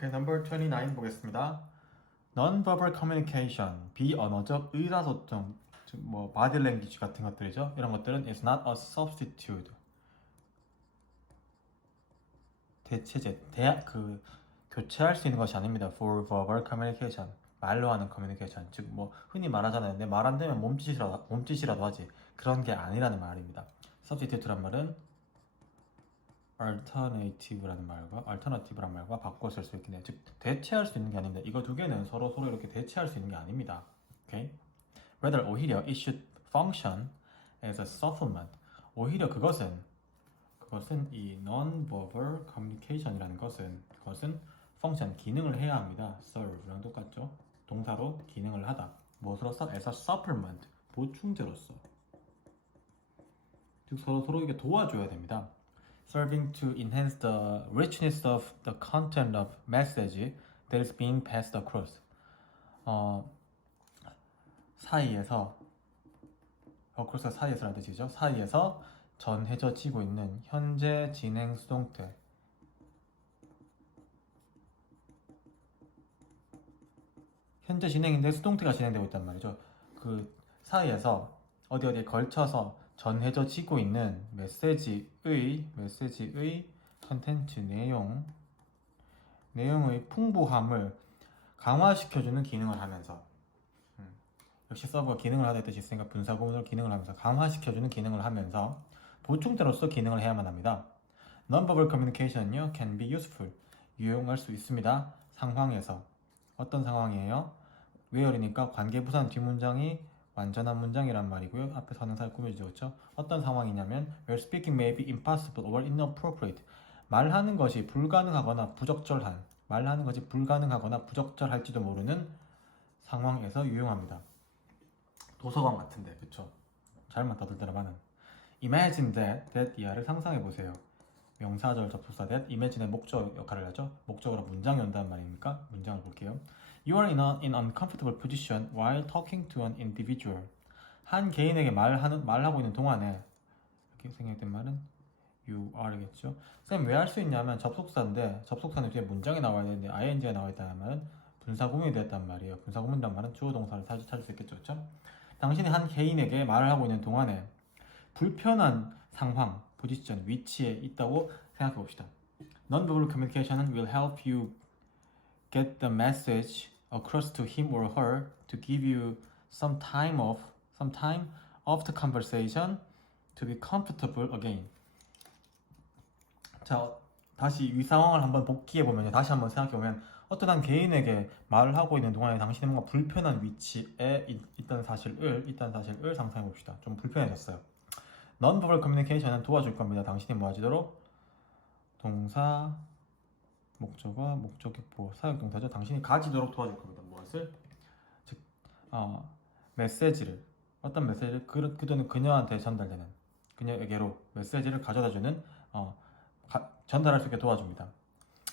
오케이, number 29 보겠습니다. Non-verbal communication, 비언어적 의사소통, 즉 뭐 body language 같은 것들이죠. 이런 것들은 is not a substitute. 대체제, 교체할 수 있는 것이 아닙니다. For verbal communication, 말로 하는 communication, 즉 뭐 흔히 말하잖아요. 내 말 안 되면 몸짓이라도 하지. 그런 게 아니라는 말입니다. substitute란 말은 alternative라는 말과 바꿔 쓸 수 있긴 해요. 즉 대체할 수 있는 게 아닌데 이거 두 개는 서로 이렇게 대체할 수 있는 게 아닙니다. Okay? Rather 오히려 it should function as a supplement. 오히려 그것은 이 non-verbal communication이라는 것은 function 기능을 해야 합니다. serve랑 똑같죠? 동사로 기능을 하다. 무엇으로서? as a supplement 보충제로서. 즉 서로에게 도와줘야 됩니다. Serving to enhance the richness of the content of message that is being passed across. 사이에서 사이에서라는 뜻이죠. 사이에서 전해져지고 있는 현재 진행 수동태. 현재 진행인데 수동태가 진행되고 있단 말이죠. 그 사이에서 어디에 걸쳐서 전해져지고 있는 메시지의 컨텐츠 내용의 풍부함을 강화시켜주는 기능을 하면서 역시 서버가 기능을 하다 뜻이 있으니까 분사 구문으로 기능을 하면서 강화시켜주는 기능을 하면서 보충제로서 기능을 해야만 합니다. Non-verbal communication요 can be useful 유용할 수 있습니다. 상황에서 어떤 상황이에요? where이니까 관계부사는 뒷문장이 완전한 문장이란 말이고요. 앞에 선행사를 꾸며주었죠. 어떤 상황이냐면 where speaking may be impossible or inappropriate 말하는 것이 불가능하거나 부적절할지도 모르는 상황에서 유용합니다. 도서관 같은데, 그쵸? 잘못 떠들더라마는 imagine that 이하를 상상해보세요. 명사절 접속사 that imagine의 목적 역할을 하죠. 목적으로 문장이 온다는 말입니까? 문장을 볼게요. You are in an uncomfortable position while talking to an individual. 한 개인에게 말하고 있는 동안에 이렇게 생략된 말은 you are겠죠. 쌤 왜 할 수 있냐면 접속사인데 접속사는 뒤에 문장이 나와야 되는데 ing가 나와 있다는 말은 분사구문이 됐단 말이에요. 분사구문이란 말은 주어 동사를 찾을 수 있겠죠. 그렇죠? 당신이 한 개인에게 말을 하고 있는 동안에 불편한 상황, 포지션, 위치에 있다고 생각해 봅시다. Non-verbal communication will help you get the message across to him or her to give you some time of the conversation to be comfortable again. 자, 다시 이 상황을 한번 복기해 보면 다시 한번 생각해 보면 어떤 한 개인에게 말을 하고 있는 동안에 당신이 뭔가 불편한 위치에 있다는 사실을 상상해 봅시다. 좀 불편해졌어요. Non-verbal communication은 도와줄 겁니다. 당신이 뭐 하시도록? 동사, 목적어, 목적격보, 사역동사죠. 당신이 가지도록 도와줄 겁니다. 무엇을? 즉, 메시지를 어떤 메시지를 그는 그녀한테 전달되는 그녀에게로 메시지를 가져다주는 전달할 수 있게 도와줍니다.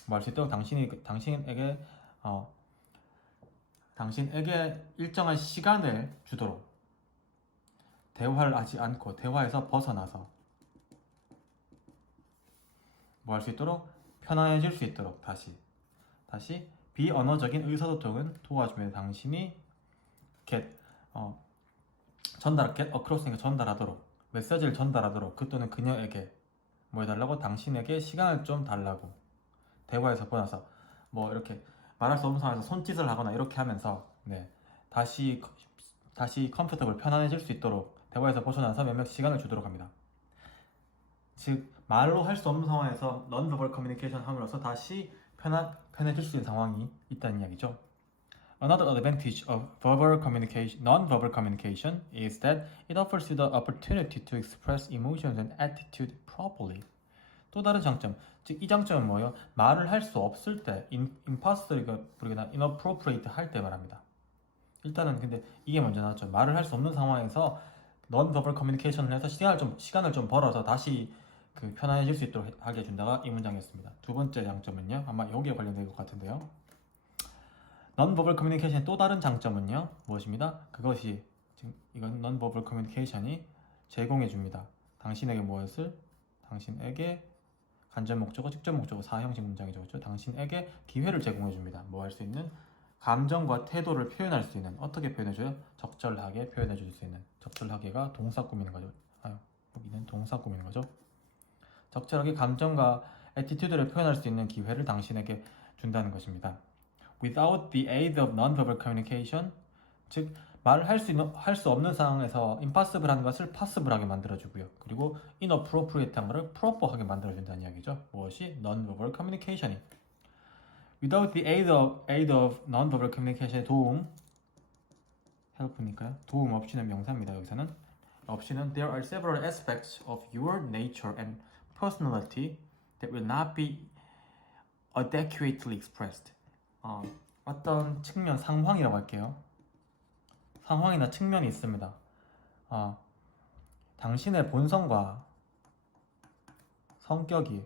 뭐 할 수 있도록 당신에게 일정한 시간을 주도록 대화를 하지 않고 대화에서 벗어나서 뭐 할 수 있도록 편안해질 수 있도록 다시 비언어적인 의사소통은 도와주며 당신이 get across니까 전달하도록 메시지를 전달하도록 그 또는 그녀에게 뭐 해달라고? 당신에게 시간을 좀 달라고 대화에서 벗어나서 뭐 이렇게 말할 수 없는 상황에서 손짓을 하거나 이렇게 하면서 다시 컴포터블 편안해질 수 있도록 대화에서 벗어나서 몇몇 시간을 주도록 합니다. 즉 말로 할 수 없는 상황에서 non-verbal communication 함으로써 다시 편해질 수 있는 상황이 있다는 이야기죠. Another advantage of non-verbal communication is that it offers you the opportunity to express emotions and attitude properly. 또 다른 장점, 즉 이 장점은 뭐예요? 말을 할 수 없을 때, impossible 부르거나 inappropriate 할 때 말합니다. 일단은 근데 이게 먼저 나왔죠. 말을 할 수 없는 상황에서 non-verbal communication을 해서 시간을 좀 벌어서 다시 편안해질 수 있도록 하게 해준다가 이 문장이었습니다. 두 번째 장점은요, 아마 여기에 관련된 것 같은데요. Non-verbal communication의 또 다른 장점은요, 무엇입니다? 그것이 지금 이건 non-verbal communication이 제공해줍니다. 당신에게 무엇을? 당신에게 간접 목적어, 직접 목적어, 사형식 문장이죠. 그렇죠? 당신에게 기회를 제공해 줍니다. 뭐 할 수 있는? 감정과 태도를 표현할 수 있는. 어떻게 표현해줘요? 적절하게 표현해 줄 수 있는. 적절하게가 동사 꾸미는 거죠. 여기는 동사 꾸미는 거죠. 적절하게 감정과 애티튜드를 표현할 수 있는 기회를 당신에게 준다는 것입니다. Without the aid of non-verbal communication, 즉 말을 할 수 없는 상황에서 impossible한 것을 possible하게 만들어주고요. 그리고 inappropriate한 것을 proper하게 만들어준다는 이야기죠. 무엇이? non-verbal communication이. Without the aid of non-verbal communication의 도움, help니까요. 도움 없이는 명사입니다. 여기서는 없이는 there are several aspects of your nature and personality that will not be adequately expressed. 어떤 측면, 상황이라고 할게요. 상황이나 측면이 있습니다. 당신의 본성과 성격이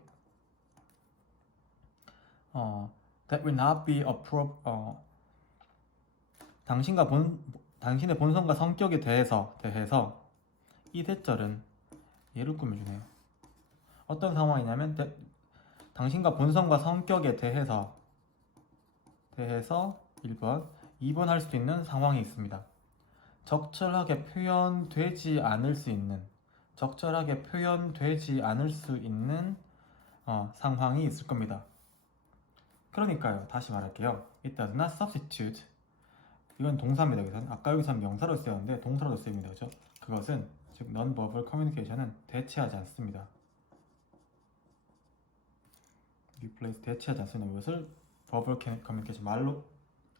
that will not be 당신의 본성과 성격에 대해서 이 대절은 예를 꾸며주네요. 어떤 상황이냐면 당신과 본성과 성격에 대해서 1번 2번 할 수 있는 상황이 있습니다. 적절하게 표현되지 않을 수 있는 상황이 있을 겁니다. 그러니까요. 다시 말할게요. It does not substitute. 이건 동사입니다. 여기서는 명사로 쓰였는데 동사로 쓰입니다. 그렇죠? 그것은 즉 non-verbal communication은 대체하지 않습니다. replace 대체하지 않습니다. 이것을 verbal communication 말로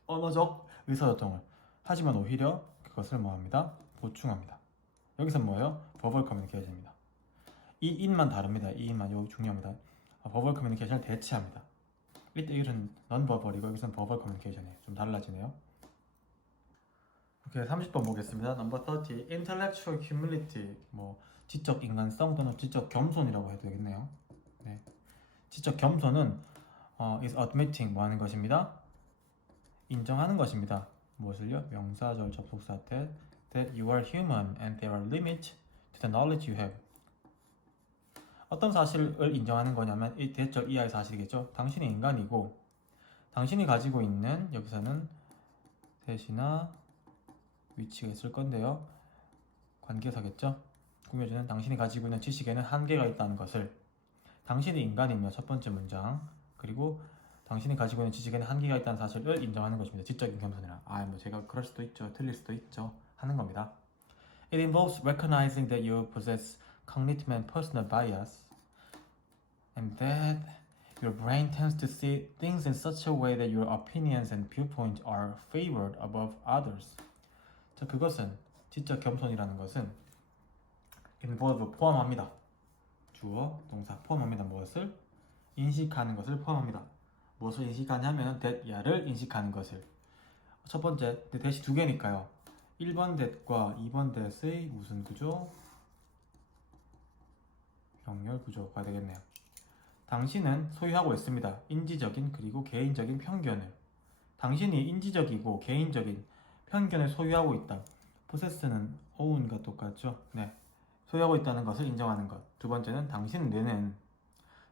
언어적 의사소통을 하지만 오히려 그것을 뭐합니다? 보충합니다. 여기서 뭐예요? verbal communication입니다. 이 인만 다릅니다. 이 인만 여기 중요합니다. verbal communication을 대체합니다. 이때 이것은 non-verbal이고 여기서는 verbal communication이에요. 좀 달라지네요. 오케이, 30번 보겠습니다. 넘버 30. Intellectual humility, 지적 인간성 또는 지적 겸손이라고 해도 되겠네요. 네. 지적 겸손은 is admitting 뭐 하는 것입니다? 인정하는 것입니다. 무엇을요? 명사절 접속사 때 that you are human and there are limits to the knowledge you have. 어떤 사실을 인정하는 거냐면 이 대절 이하의 사실이겠죠. 당신이 인간이고 당신이 가지고 있는 여기서는 대시나 위치가 있을 건데요. 관계사겠죠. 꾸며주는 당신이 가지고 있는 지식에는 한계가 있다는 것을 당신이 인간이며 첫 번째 문장 그리고 당신이 가지고 있는 지식에는 한계가 있다는 사실을 인정하는 것입니다. 지적인 겸손이라 제가 그럴 수도 있죠. 틀릴 수도 있죠. 하는 겁니다. It involves recognizing that you possess cognitive and personal bias and that your brain tends to see things in such a way that your opinions and viewpoints are favored above others. 자, 그것은 지적 겸손이라는 것은 involve 포함합니다. 주어, 동사 포함합니다. 무엇을? 인식하는 것을 포함합니다. 무엇을 인식하냐면 that 야를 인식하는 것을. 첫 번째, 대시 두 개니까요. 1번 that과 2번 that의 무슨 구조? 병렬 구조가 되겠네요. 당신은 소유하고 있습니다. 인지적인 그리고 개인적인 편견을. 당신이 인지적이고 개인적인 편견을 소유하고 있다. possess는 own과 똑같죠? 네. 소유하고 있다는 것을 인정하는 것. 두 번째는 당신 뇌는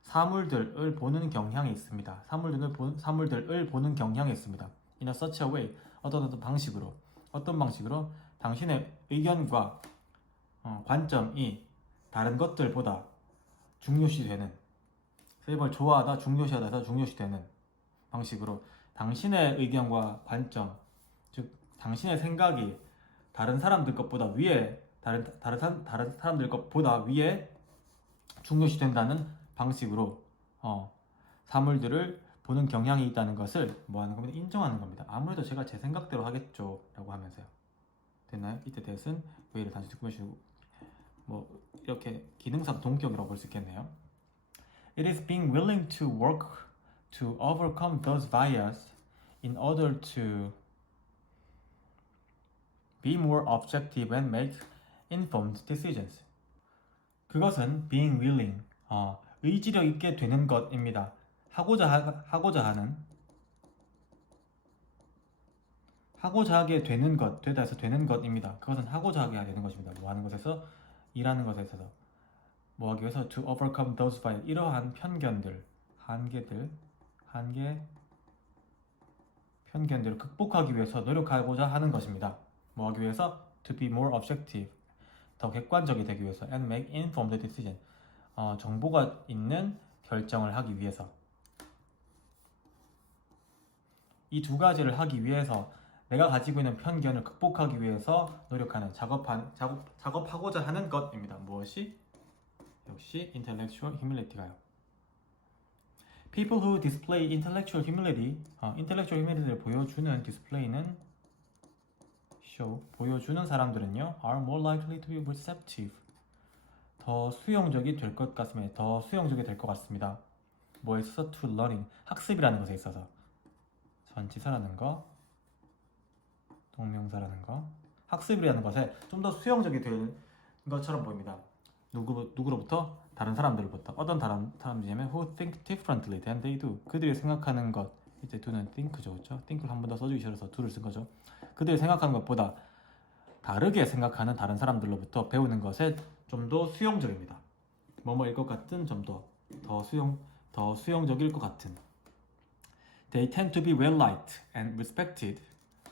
사물들을 보는 경향이 있습니다. 사물들을 보는 경향이 있습니다. In a such a way, 어떤 방식으로. 어떤 방식으로? 당신의 의견과 관점이 다른 것들보다 중요시되는, 세이버를 좋아하다, 중요시하다, 중요시되는 방식으로 당신의 의견과 관점, 즉 당신의 생각이 다른 사람들 것보다 위에, 다른 사람들 것보다 위에 중요시된다는 방식으로 사물들을 보는 경향이 있다는 것을 뭐 하는 겁니다? 인정하는 겁니다. 아무래도 제가 제 생각대로 하겠죠 라고 하면서요. 됐나요? 이때 that은 way를 단순히 꾸며주고 이렇게 기능사 동격이라고 볼 수 있겠네요. It is being willing to work to overcome those biases in order to be more objective and make informed decisions. 그것은 being willing, 의지력 있게 되는 것입니다. 하고자 하게 되는 것, 되다 해서 되는 것입니다. 그것은 하고자 하게 되는 것입니다. 뭐 하는 것에서? 일하는 것에서. 뭐 하기 위해서 to overcome those by 이러한 편견들을 극복하기 위해서 노력하고자 하는 것입니다. 뭐 하기 위해서 to be more objective 더 객관적이 되기 위해서 and make informed decision 정보가 있는 결정을 하기 위해서 이 두 가지를 하기 위해서 내가 가지고 있는 편견을 극복하기 위해서 노력하는 작업하고자 하는 것입니다. 무엇이? 역시 intellectual humility가요. People who display intellectual humility, intellectual humility를 보여주는 display는 show, 보여주는 사람들은요, are more likely to be receptive. 더 수용적이 될 것 같습니다. 더 수용적이 될 것 같습니다. 뭐에 있어서? to learning, 학습이라는 것에 있어서. 전치사라는 거, 동명사라는 거, 학습이라는 것에 좀 더 수용적이 될 것처럼 보입니다. 누구로부터? 다른 사람들로부터. 어떤 다른 사람들이냐면 who think differently than they do. 그들이 생각하는 것, 이제 do는 think죠, 그렇죠? think를 한 번 더 써주기 싫어서 do를 쓴 거죠. 그들이 생각하는 것보다 다르게 생각하는 다른 사람들로부터 배우는 것에 좀 더 수용적입니다. 뭐뭐일 것 같은, 좀 더 수용적일 것 같은. They tend to be well liked and respected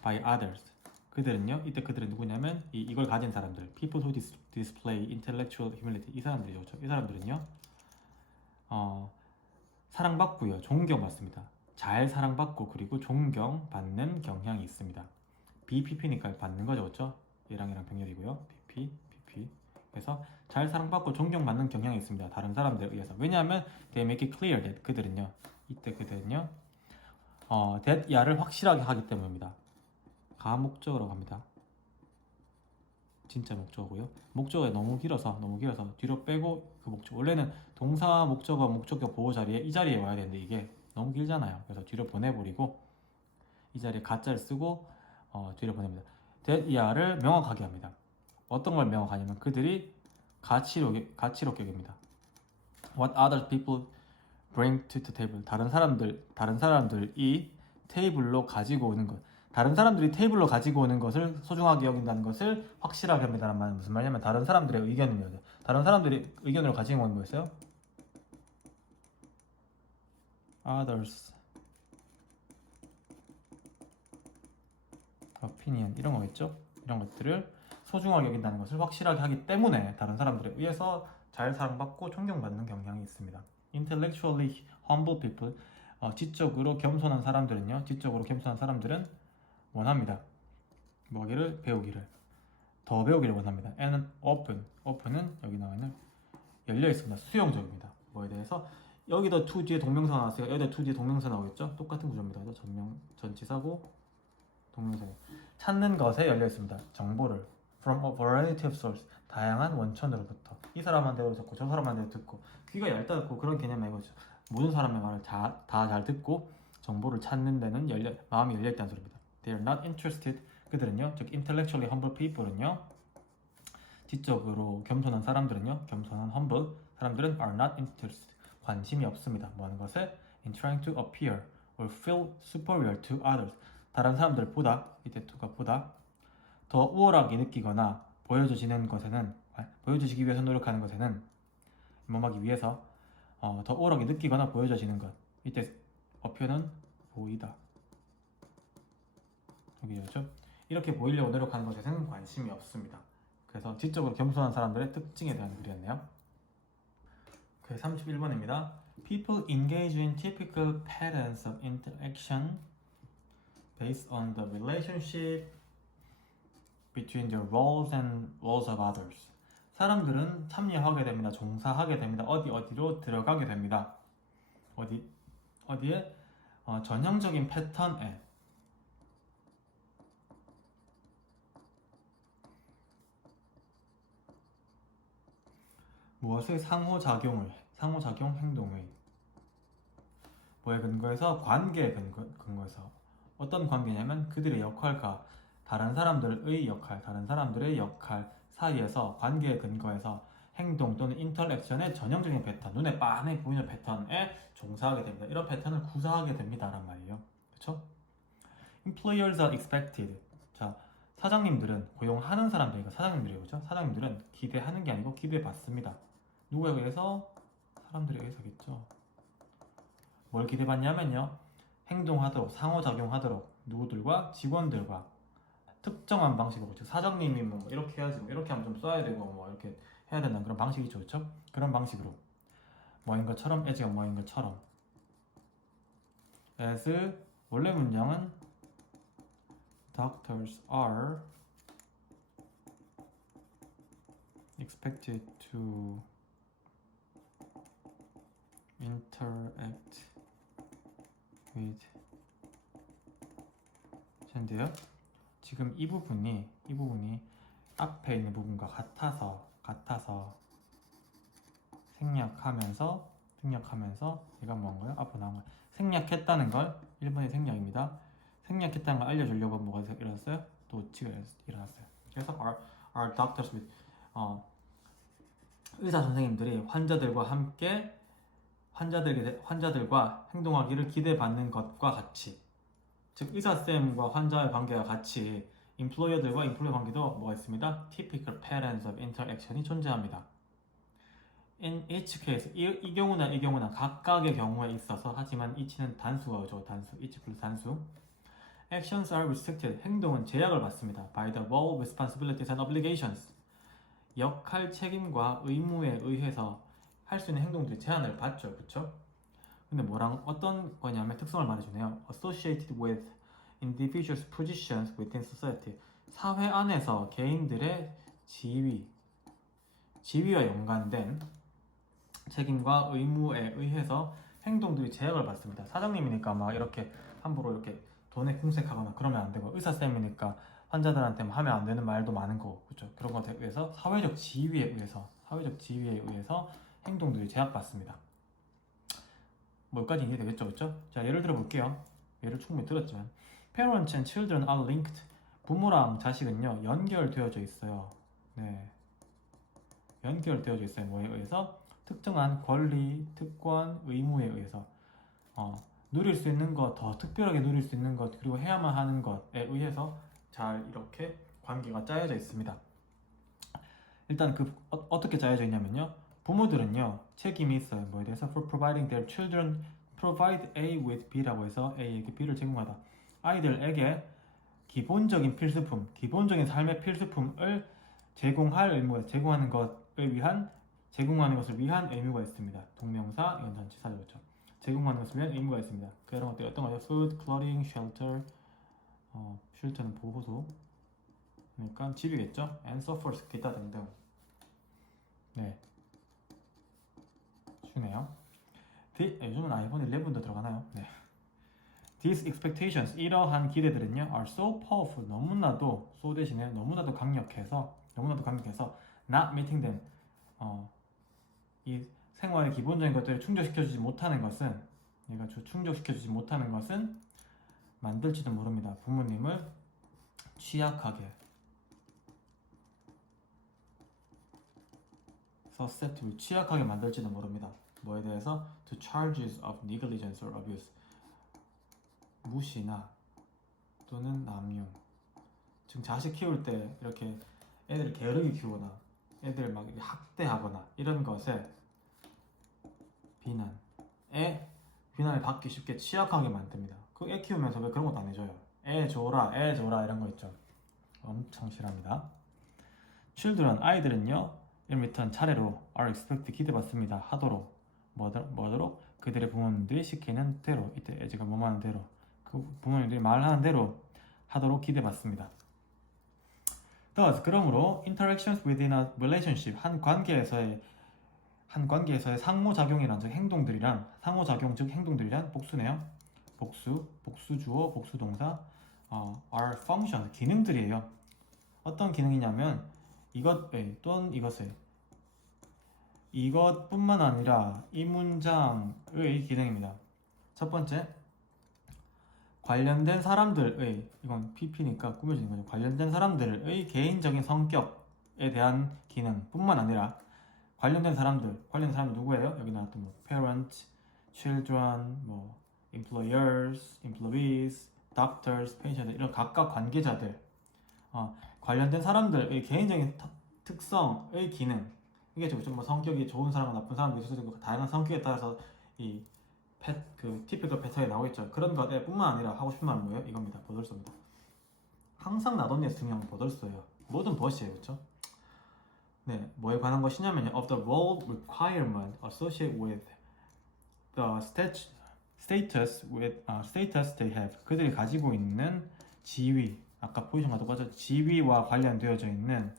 by others. 그들은요, 이때 그들은 누구냐면 이걸 가진 사람들, people who display intellectual humility, 이 사람들이죠, 그렇죠? 이 사람들은요, 사랑받고요, 존경받습니다. 잘 사랑받고 그리고 존경받는 경향이 있습니다. BPP니까 받는 거죠, 그렇죠? 얘랑 병렬이고요, PP. 그래서 잘 사랑받고 존경받는 경향이 있습니다. 다른 사람들에 의해서. 왜냐하면 they make it clear that 그들은요, 이때 그들은요, that 야를 확실하게 하기 때문입니다. 가목적으로 갑니다. 진짜 목적어고요. 목적어가 너무 길어서 뒤로 빼고 그 목적. 원래는 동사 목적어 목적격 보호 자리에 이 자리에 와야 되는데 이게 너무 길잖아요. 그래서 뒤로 보내버리고 이 자리에 가짜를 쓰고 뒤로 보냅니다. that 야를 명확하게 합니다. 어떤 걸 명확하냐면 그들이 가치로 격입니다. What other people bring to the table. 다른 사람들이 테이블로 가지고 오는 것. 다른 사람들이 테이블로 가지고 오는 것을 소중하게 여긴다는 것을 확실하게 합니다라는 말은 무슨 말이냐면 다른 사람들의 의견이에요. 다른 사람들이 의견을 가지고 오는 거였어요. Others opinion 이런 거겠죠. 이런 것들을 소중하게 여긴다는 것을 확실하게 하기 때문에 다른 사람들에 의해서 잘 사랑받고 존경받는 경향이 있습니다. Intellectually humble people, 지적으로 겸손한 사람들은요. 지적으로 겸손한 사람들은 원합니다. 뭐기를? 배우기를. 더 배우기를 원합니다. And open은 여기 나와 있는 열려 있습니다. 수용적입니다. 뭐에 대해서? 여기다 to 뒤에 동명사 나왔어요. 여기다 to 뒤에 동명사 나오겠죠? 똑같은 구조입니다. 전치사고 동명사. 찾는 것에 열려 있습니다. 정보를 from a variety of sources, 다양한 원천으로부터. 이 사람한테 듣고 저 사람한테 듣고 귀가 얇다고 그런 개념이 이거죠. 모든 사람의 말을 다 잘 듣고 정보를 찾는 데는 마음이 열려 있다는 소리입니다. They are not interested. 그들은요, 즉 intellectually humble people은요, 지적으로 겸손한 사람들은요, 겸손한 humble 사람들은 are not interested. 관심이 없습니다. 뭐 하는 것에? In trying to appear or feel superior to others. 다른 사람들보다, 이때 to가 보다 더 우월하게 느끼거나 보여주시기 위해서 노력하는 것에는 뭐하기 위해서 더 우월하게 느끼거나 보여져지는 것. 이때 appear는 보이다. 여기죠. 이렇게 보이려고 노력하는 것에는 관심이 없습니다. 그래서 지적으로 겸손한 사람들의 특징에 대한 글이었네요. 31번입니다. People engage in typical patterns of interaction based on the relationship between their roles and roles of others. 사람들은 참여하게 됩니다. 종사하게 됩니다. 어디로 들어가게 됩니다. 어디에? 전형적인 패턴에 무엇의 상호작용 행동의 뭐에 근거해서? 관계에 근거해서. 어떤 관계냐면 그들의 역할과 다른 사람들의 역할 사이에서 관계에 근거해서 행동 또는 인터랙션의 전형적인 패턴, 눈에 빤히 보이는 패턴에 종사하게 됩니다. 이런 패턴을 구사하게 됩니다. 란 말이에요. 그렇죠? Employers are expected. 자, 사장님들은 고용하는 사람들이니까 사장님들이죠. 사장님들은 기대하는 게 아니고 기대받습니다. 누구에 의해서? 사람들에 의해서겠죠. 뭘 기대받냐면요. 행동하도록, 상호작용하도록 누구들과? 직원들과 특정한 방식으로, 즉 사장님이 뭐 이렇게 해야지, 뭐 이렇게 하면 좀 써야 되고 뭐 이렇게 해야 된다는 그런 방식이죠, 그렇죠? 그런 방식으로 뭐인 것처럼, as가 뭐인 것처럼. as 원래 문장은 doctors are expected to interact with 젠데요. 지금 이 부분이 앞에 있는 부분과 같아서 생략하면서 얘가 뭔가요? 앞으로 나온 거예요. 생략했다는 걸 1번의 생략입니다. 생략했다는 걸 알려주려고 뭐가 일어났어요? 노치가 일어났어요. 그래서 our doctors with 의사 선생님들이 환자들과 함께 환자들과 행동하기를 기대받는 것과 같이, 즉 의사쌤과 환자의 관계와 같이 employer들과 employee 관계도 뭐가 있습니다? typical patterns of interaction이 존재합니다. In each case, 이 경우나 각각의 경우에 있어서, 하지만 each는 단수어죠. each 플러스 단수. Actions are restricted. 행동은 제약을 받습니다. By the role, responsibilities and obligations. 역할, 책임과 의무에 의해서 할 수 있는 행동들이 제한을 받죠. 그렇죠? 근데 어떤 거냐면 특성을 말해주네요. Associated with individuals' positions within society. 사회 안에서 개인들의 지위와 연관된 책임과 의무에 의해서 행동들이 제약을 받습니다. 사장님이니까 막 이렇게 함부로 이렇게 돈에 궁색하거나 그러면 안 되고, 의사쌤이니까 환자들한테 하면 안 되는 말도 많은 거고, 그렇죠? 그런 것에 의해서 사회적 지위에 의해서 행동들이 제약받습니다. 뭐 여기까지 이해되겠죠, 그렇죠? 자, 예를 들어 볼게요. 예를 충분히 들었지만, Parents and children are linked. 부모랑 자식은요 연결되어져 있어요. 네, 연결되어져 있어요. 뭐에 의해서? 특정한 권리, 특권, 의무에 의해서 누릴 수 있는 것, 더 특별하게 누릴 수 있는 것, 그리고 해야만 하는 것에 의해서 잘 이렇게 관계가 짜여져 있습니다. 일단 어떻게 짜여져 있냐면요, 부모들은요 책임이 있어요. 뭐에 대해서? For providing their children, provide A with B라고 해서 A에게 B를 제공하다. 아이들에게 기본적인 필수품, 기본적인 삶의 필수품을 제공하는 것을 위한 의무가 있습니다. 동명사, 이건 전치사죠, 그렇죠? 제공하는 것을 위한 의무가 있습니다. 그런 것들이 어떤 거죠? Food, clothing, shelter. shelter는 보호소. 그러니까 집이겠죠? And so forth, 기타 등등. 네, 쉽네요. 요즘은 아이폰 11도 들어가나요? 네. These expectations, 이러한 기대들은요, are so powerful, 너무나도 대신에 너무나도 강력해서 not meeting them, 이 생활의 기본적인 것들을 충족시켜주지 못하는 것은 만들지도 모릅니다. 부모님을 취약하게, susceptible, 취약하게 만들지도 모릅니다. 뭐에 대해서? To charges of negligence or abuse. 무시나 또는 남용. 지금 자식 키울 때 이렇게 애들 게으르게 키우거나 애들 막 학대하거나 이런 것에 비난을 받기 쉽게 취약하게 만듭니다. 그 애 키우면서 왜 그런 것도 안 해줘요? 애 줘라 이런 거 있죠. 엄청 싫어합니다. Children, 아이들은요, in return, 차례로 are expected, 기대받습니다. 하도록, 뭐하도록? 그들의 부모님들이 시키는 대로, 이때 as가 뭐하는 대로, 그 부모님들이 말하는 대로 하도록 기대받습니다. Thus, 그러므로 interactions within a relationship, 한 관계에서의 상호작용이란, 즉 행동들이란, 복수네요. 복수주어, 복수동사, are functions, 기능들이에요. 어떤 기능이냐면 이것뿐만 아니라 이 문장의 기능입니다. 첫 번째, 관련된 사람들의, 이건 PP니까 꾸며지는 거죠. 관련된 사람들의 개인적인 성격에 대한 기능뿐만 아니라 관련된 사람들 누구예요? 여기 나왔던 뭐 parents, children, 뭐 employers, employees, doctors, patients, 이런 각각 관계자들, 관련된 사람들의 개인적인 특성의 기능, 이게 좀 뭐 성격이 좋은 사람과 나쁜 사람도 있을 수 있고 다양한 성격에 따라서 이 티피컬 패턴이 나오겠죠. 그런 것뿐만 아니라 하고 싶은 말은 뭐예요? 이겁니다. 보덜소입니다. 항상 나돈니에서 중요한 건 보덜소예요. 모든 벗이에요, 그렇죠? 네, 뭐에 관한 것이냐면요. Of the role requirement associated with the status they have. 그들이 가지고 있는 지위, 아까 포지션과 똑같죠? 지위와 관련되어져 있는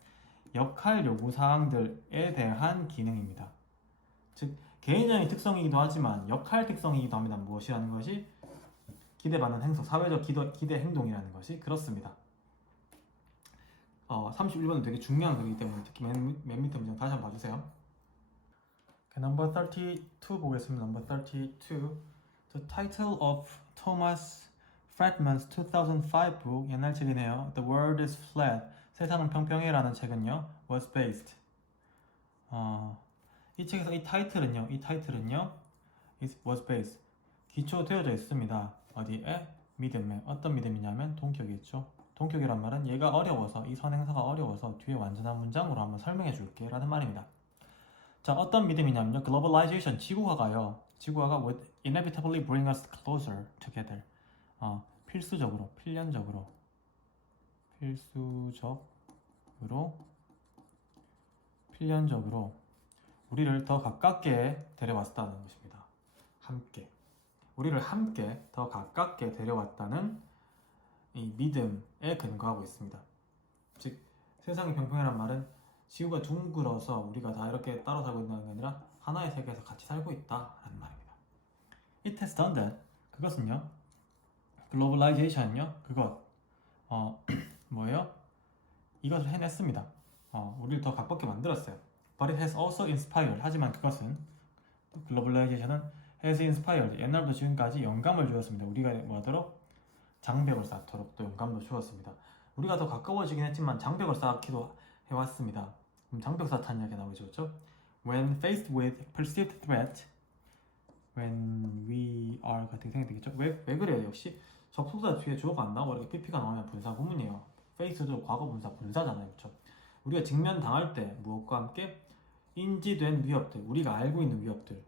역할 요구 사항들에 대한 기능입니다. 즉 개인적인 특성이기도 하지만 역할 특성이기도 합니다. 무엇이라는 것이 기대받는 행동, 사회적 기대 행동이라는 것이 그렇습니다. 31번은 되게 중요한 글이기 때문에 특히 맨 밑에 문장 다시 한번 봐주세요. Number 32 보겠습니다. Number 32. The title of Thomas Friedman's 2005 book, 옛날 책이네요. The world is flat. 세상은 평평해라는 책은요. was based. 이 책에서 이 타이틀은요. it was based. 기초되어져 있습니다. 어디에? 믿음에. 어떤 믿음이냐면 동격이겠죠. 동격이란 말은 얘가 어려워서, 이 선행사가 어려워서 뒤에 완전한 문장으로 한번 설명해 줄게 라는 말입니다. 자, 어떤 믿음이냐면요. globalization, 지구화가 would inevitably bring us closer together. 필연적으로 우리를 더 가깝게 데려왔다는 것입니다. 우리를 함께 더 가깝게 데려왔다는 이 믿음에 근거하고 있습니다. 즉 세상이 평평이란 말은 지구가 둥글어서 우리가 다 이렇게 따로 살고 있는 게 아니라 하나의 세계에서 같이 살고 있다라는 말입니다. It has done that. 그것은요. globalization은요. 그것 뭐예요? 이것을 해냈습니다. 우리를 더 가깝게 만들었어요. But it has also inspired. 하지만 그것은 globalization은 has inspired. 옛날부터 지금까지 영감을 주었습니다. 우리가 뭐하도록? 장벽을 쌓도록 또 영감도 주었습니다. 우리가 더 가까워지긴 했지만 장벽을 쌓기도 해왔습니다. 그럼 장벽 쌓다는 이야기가 나오죠, 그렇죠? When faced with perceived threat, when we are 같은 생각이 되겠죠? 왜 그래요? 역시 접속사 뒤에 주어가 안 나오고 이렇게 pp가 나오면 분사 구문이에요. face도 과거 분사 분사잖아요, 그렇죠? 우리가 직면당할 때 무엇과 함께 인지된 위협들, 우리가 알고 있는 위협들,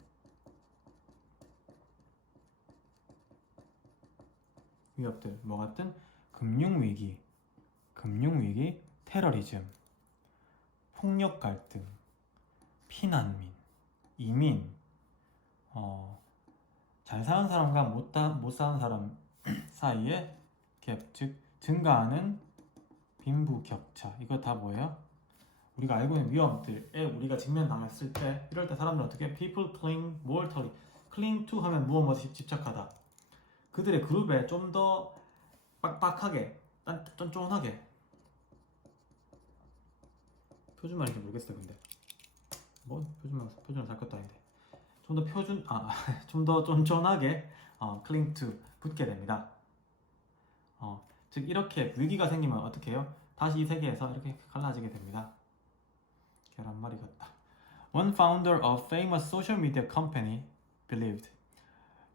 뭐 같은 금융위기, 테러리즘, 폭력 갈등, 피난민, 이민, 잘 사는 사람과 못 사는 사람 사이에 갭, 즉 증가하는 빈부격차, 이거 다 뭐예요? 우리가 알고 있는 위험들에 우리가 직면당했을 때 이럴 때 사람들은 어떻게? People cling mortally. cling to 하면 무엇에 집착하다. 그들의 그룹에 좀 더 빡빡하게, 쫀쫀하게, 표준말인지 모르겠어요. 근데 뭐 표준말 살 것도 아닌데 좀 더 좀 더 쫀쫀하게 cling to 붙게 됩니다. 즉 이렇게 위기가 생기면 어떻게 해요? 다시 이 세계에서 이렇게 갈라지게 됩니다. 계란말이 같다. One founder of famous social media company believed.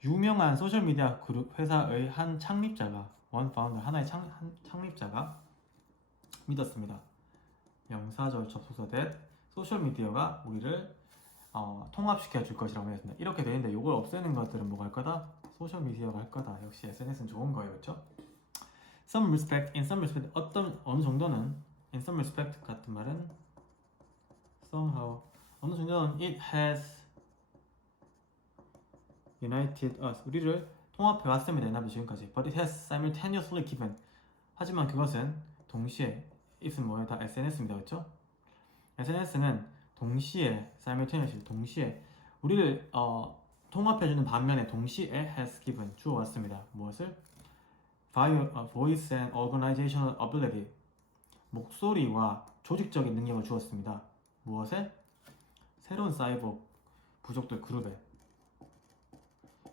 유명한 소셜미디어 그룹 회사의 한 창립자가, one founder, 하나의 창립자가 믿었습니다. 명사절 접속사 that 소셜미디어가 우리를 통합시켜 줄 것이라고 했습니다. 이렇게 되는데 이걸 없애는 것들은 뭐가 할 거다? 소셜미디어가 할 거다. 역시 SNS는 좋은 거예요, 그렇죠? in some respect, 어느 정도는, in some respect 같은 말은 somehow, 어느 정도는 it has united us, 우리를 통합해 왔습니다. 옛날부터 지금까지. But it has simultaneously given. 하지만 그것은 동시에, it은 뭐예요? 다 SNS입니다. 그렇죠? SNS는 동시에, simultaneously, 동시에 우리를 통합해주는 반면에 동시에 has given, 주어왔습니다. 무엇을? Voice and organizational ability, 목소리와 조직적인 능력을 주었습니다. 무엇에? 새로운 사이버 부족들 그룹에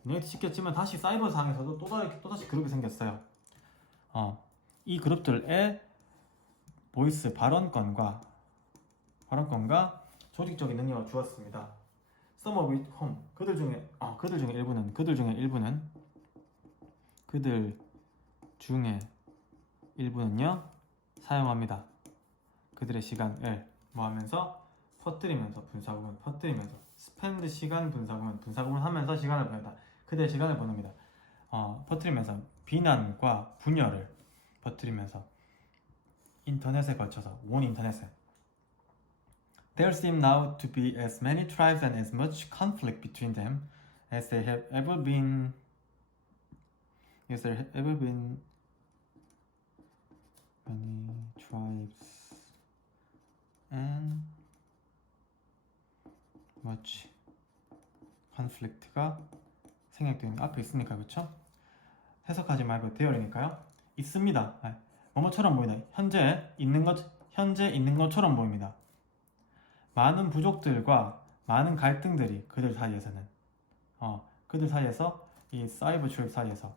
유나이트 시켰지만 다시 사이버 상에서도 또다시 그룹이 생겼어요. 이 그룹들의 보이스 발언권과 조직적인 능력을 주었습니다. Some of it home. 그들 중에 일부는요 사용합니다. 그들의 시간을 뭐 하면서 퍼뜨리면서 분사구문, 퍼뜨리면서 spend 시간 분사구문, 분사구문 하면서 시간을 보낸다. 그대의 시간을 보냅니다. 퍼뜨리면서 비난과 분열을 퍼뜨리면서 인터넷에 걸쳐서 온 인터넷에 There seem now to be as many tribes and as much conflict between them as there have ever been many tribes and much conflict가 생략되는 앞에 있으니까 그렇죠? 해석하지 말고 theory니까요. 있습니다. 뭐뭐처럼 보인다. 현재 있는 것처럼 보입니다. 많은 부족들과 많은 갈등들이 그들 사이에서는 그들 사이에서 이 사이버 출입 사이에서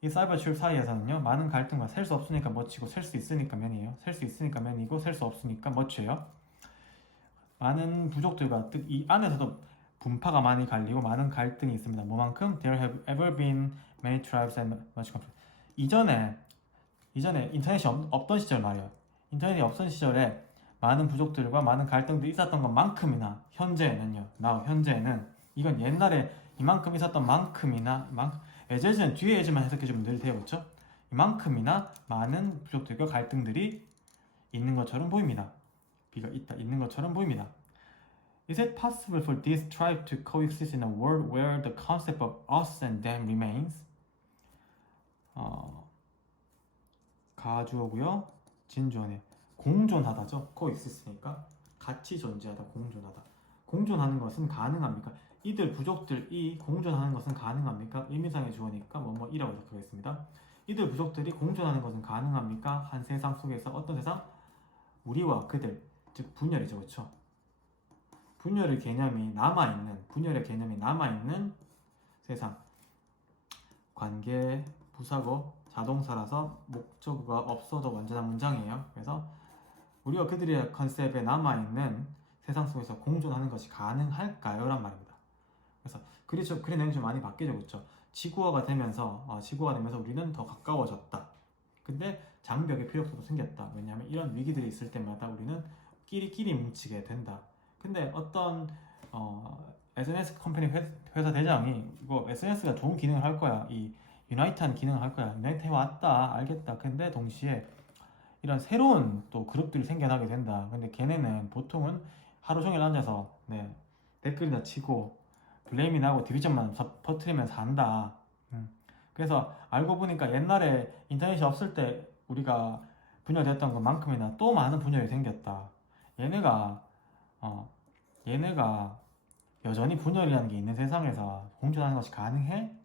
이 사이버 출입 사이에서는요 많은 갈등과 셀 수 없으니까 멋지고 셀 수 있으니까 면이에요. 셀 수 있으니까 면이고 셀 수 없으니까 멋져요. 많은 부족들과 즉 이 안에서도 분파가 많이 갈리고 많은 갈등이 있습니다. 뭐만큼? There have ever been many tribes and much conflict. 이전에 인터넷이 없던 시절 말이에요. 인터넷이 없던 시절에 많은 부족들과 많은 갈등들이 있었던 것만큼이나 현재는요. 현재는 이건 옛날에 이만큼 있었던 만큼이나 에제즈는 뒤에 에즈만 해석해주면 늘 돼요. 그렇죠? 이만큼이나 많은 부족들과 갈등들이 있는 것처럼 보입니다. 비가 있는 것처럼 보입니다. Is it possible for these tribes to coexist in a world where the concept of us and them remains? 가주어고요. 진주어네. 공존하다죠. coexist니까 같이 존재하다, 공존하다. 공존하는 것은 가능합니까? 이들 부족들이 공존하는 것은 가능합니까? 의미상의 주어니까 뭐뭐이라고 해석하겠습니다. 이들 부족들이 공존하는 것은 가능합니까? 한 세상 속에서 어떤 세상? 우리와 그들, 즉 분열이죠, 그렇죠? 분열의 개념이 남아있는 세상. 관계, 부사고, 자동사라서 목적어가 없어도 완전한 문장이에요. 그래서 우리와 그들의 컨셉에 남아있는 세상 속에서 공존하는 것이 가능할까요? 란 말입니다. 그래서 글의 내용이 좀 많이 바뀌죠, 그렇죠? 지구화가 되면서 우리는 더 가까워졌다. 근데 장벽의 필요성도 생겼다. 왜냐하면 이런 위기들이 있을 때마다 우리는 끼리끼리 뭉치게 된다. 근데 어떤 SNS 컴퍼니 회사 대장이 이거 SNS가 좋은 기능을 할 거야. 이 유나이트한 기능을 할 거야. 유나이트 해왔다. 알겠다. 근데 동시에 이런 새로운 또 그룹들이 생겨나게 된다. 근데 걔네는 보통은 하루 종일 앉아서 댓글이나 치고 블레임이 나고 디비전만 퍼뜨리면서 한다. 그래서 알고 보니까 옛날에 인터넷이 없을 때 우리가 분열됐던 것만큼이나 또 많은 분열이 생겼다. 얘네가 여전히 분열이라는 게 있는 세상에서 공존하는 것이 가능해?